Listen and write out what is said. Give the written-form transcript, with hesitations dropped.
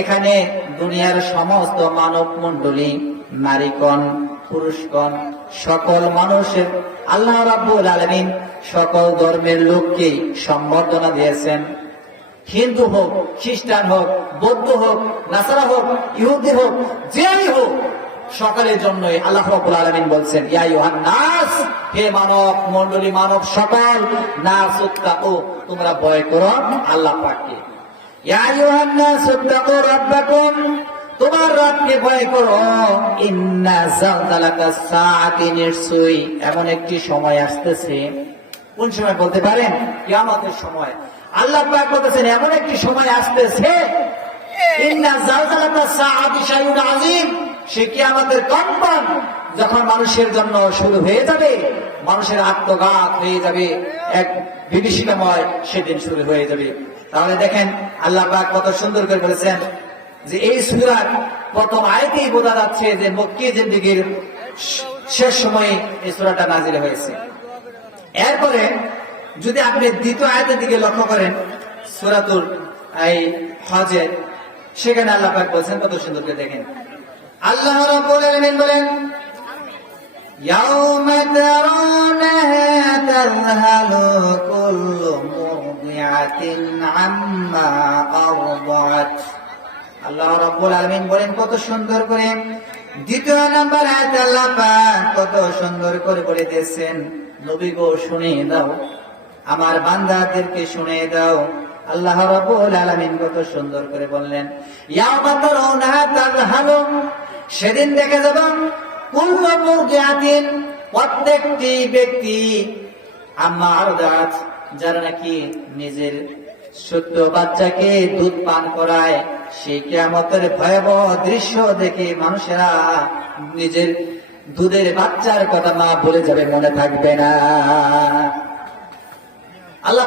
এখানে দুনিয়ার সমস্ত মানব মণ্ডলী, নারীগণ, পুরুষগণ, সকল মানুষের আল্লাহ রাব্বুল আলামিন সকল ধর্মের লোককে সম্বর্ধনা দিয়েছেন। হিন্দু হোক, খ্রিস্টান হোক, বৌদ্ধ হোক, নাসারা হোক, ইহুদি হোক, যেই হোক, সকলের জন্যই আল্লাহ রাব্বুল আলামিন বলছেন, ইয়া আইয়ুহান নাস, হে মানব মণ্ডলী, মানব সকল, নাসুত্তাকু, তোমরা ভয় করো আল্লাহ পাককে। ইয়া আইয়ুহান নাসুত্তাকু রাব্বাকুম, তোমার রবকে ভয় করো। ইন্না যালজালাতাস সাআতি, নিশ্চয়ই এমন একটি সময় আসতেছে। কোন সময় বলতে পারেন? কিয়ামতের সময়। আল্লাহ পাক বলতেছেন এমন একটি সময় আসতেছে, ইন্না যালজালাতাস সাআতি শাইউন আযীম, সে কিয়ামতের কম্পন যখন মানুষের জন্য শুরু হয়ে যাবে, মানুষের আত্মঘাত হয়ে যাবে, এক বিভীষিকাময় সেদিন শুরু হয়ে যাবে। তাহলে দেখেন আল্লাহ পাক কত সুন্দর করে বলেছেন যে এই সূরার প্রথম আয়াতেই বোঝা যাচ্ছে যে মক্কি জিন্দেগীর শেষ সময়ে এই সূরাটা নাযিল হয়েছে। এরপরে যদি আপনি দ্বিতীয় আয়াতের দিকে লক্ষ্য করেন, সূরাতুল হজের, সেখানে আল্লাহ পাক বলেছেন কত সুন্দর করে দেখেন। আল্লাহ রাব্বুল আলামিন বলেন, ইয়াউমা তারাউনাহা তাযহালু কুল্লু মুরদিআতিন আম্মা আরদাত। আল্লাহ রাব্বুল আলামিন বলেন কত সুন্দর করে, দ্বিতীয় নাম্বার আয়াতে আল্লাহ পাক কত সুন্দর করে বলে দিয়েছেন, নবী গো শুনে দাও, আমার বান্দাদেরকে শুনে দাও। আল্লাহ রাব্বুল আলামিন কত সুন্দর করে বললেন, ইয়াউমা তারাউনাহা তাযহালু, সেদিন দেখে যাব কুল্লু মুরদিআতিন, প্রত্যেকটি ব্যক্তি, আম্মা আরদাত, যারা নাকি নিজের ছোট্ট বাচ্চাকে দুধ পান করায়, সেই কিয়ামতের ভয়াবহ দৃশ্য দেখে মানুষেরা নিজের দুধের বাচ্চার কথা মা বলে যাবে, মনে থাকবে না। আল্লাহ